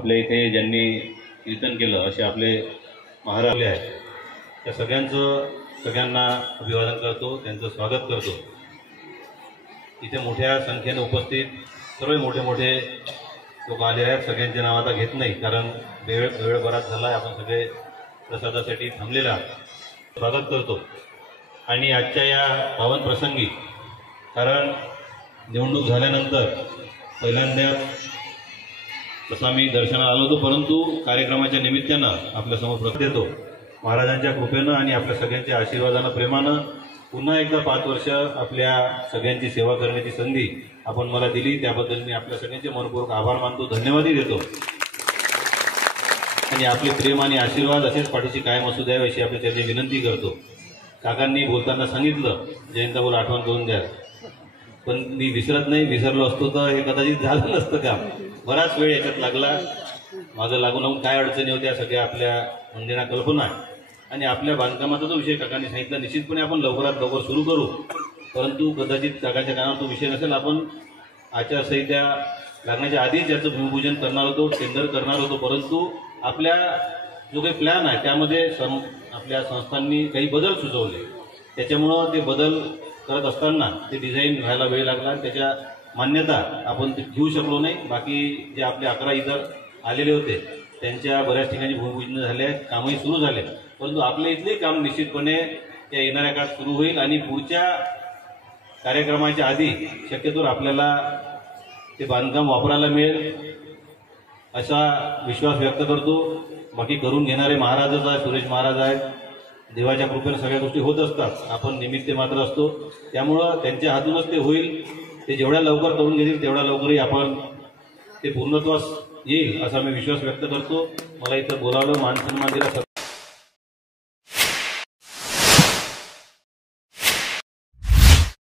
आपल्या इथे ज्यांनी कीर्तन केलं असे आपले महाराज आहेत, त्या सगळ्यांना अभिवादन करतो, त्यांचं स्वागत करतो। इथे मोठ्या संख्येने उपस्थित सर्व मोठे लोक आले आहेत। सगळ्यांचे नाव आता घेत नाही कारण वेळ बराच झाला आहे, आपण सगळे प्रसादासाठी थांबलेला स्वागत करतो। आणि आजच्या या पावन प्रसंगी कारण निवडणूक झाल्यानंतर पहिल्यांदा तसा मी दर्शनाला आलो होतो, परंतु कार्यक्रमाच्या निमित्तानं आपल्यासमोर प्रकट येतो। महाराजांच्या कृपेनं आणि आपल्या सगळ्यांच्या आशीर्वादानं प्रेमानं पुन्हा एकदा 5 वर्ष आपल्या सगळ्यांची सेवा करण्याची संधी आपण मला दिली, त्याबद्दल मी आपल्या सगळ्यांचे मनपूर्वक आभार मानतो, धन्यवादही देतो। आणि आपले प्रेम आणि आशीर्वाद असेच पाठीशी कायम असू द्यावे अशी आपल्या चरणी विनंती करतो। काकांनी बोलताना सांगितलं जयंता बोल आठवण करून द्या, पण मी विसरत नाही, विसरलो असतो तर हे कदाचित झालं नसतं काम। बराच वेळ याच्यात लागला, माझं लागून काय अडचणी होत्या सगळ्या आपल्या मंदिरा कल्पना आणि आपल्या बांधकामाचा जो विषय काकांनी सांगितला, निश्चितपणे आपण लवकरात लवकर सुरू करू, परंतु कदाचित काकाच्या कानावर तो विषय नसेल। आपण आचारसंहिता लागण्याच्या आधीच याचं भूमिपूजन करणार होतो, टेंडर करणार होतो, परंतु आपल्या जो काही प्लॅन आहे त्यामध्ये आपल्या संस्थांनी काही बदल सुचवले, त्याच्यामुळं ते बदल करत असताना ते डिझाईन व्हायला वेळ लागला, त्याच्या मान्यता आपण घेऊ शकलो नाही। बाकी जे आपले 11 इतर आलेले होते त्यांच्या बऱ्याच ठिकाणी भूमिपूजन झाले, कामही सुरू झाले, परंतु आपल्या इथले काम निश्चितपणे या येणाऱ्या काळात सुरू होईल आणि पुढच्या कार्यक्रमाच्या आधी शक्यतो आपल्याला ते बांधकाम वापरायला मिळेल असा विश्वास व्यक्त करतो। बाकी करून घेणारे महाराजच आहे, सुरेश महाराज आहेत, देवाच्या कृपेने सगळ्या गोष्टी होत असतात, आपण निमित्त मात्र असतो, त्यामुळं त्यांच्या हातूनच ते होईल। ते जेवढ्या लवकर करून घेतील तेवढ्या लवकरही आपण ते पूर्णत्वास येईल असा मी विश्वास व्यक्त करतो। मला इथं बोलावलं, मान सन्मान दिला।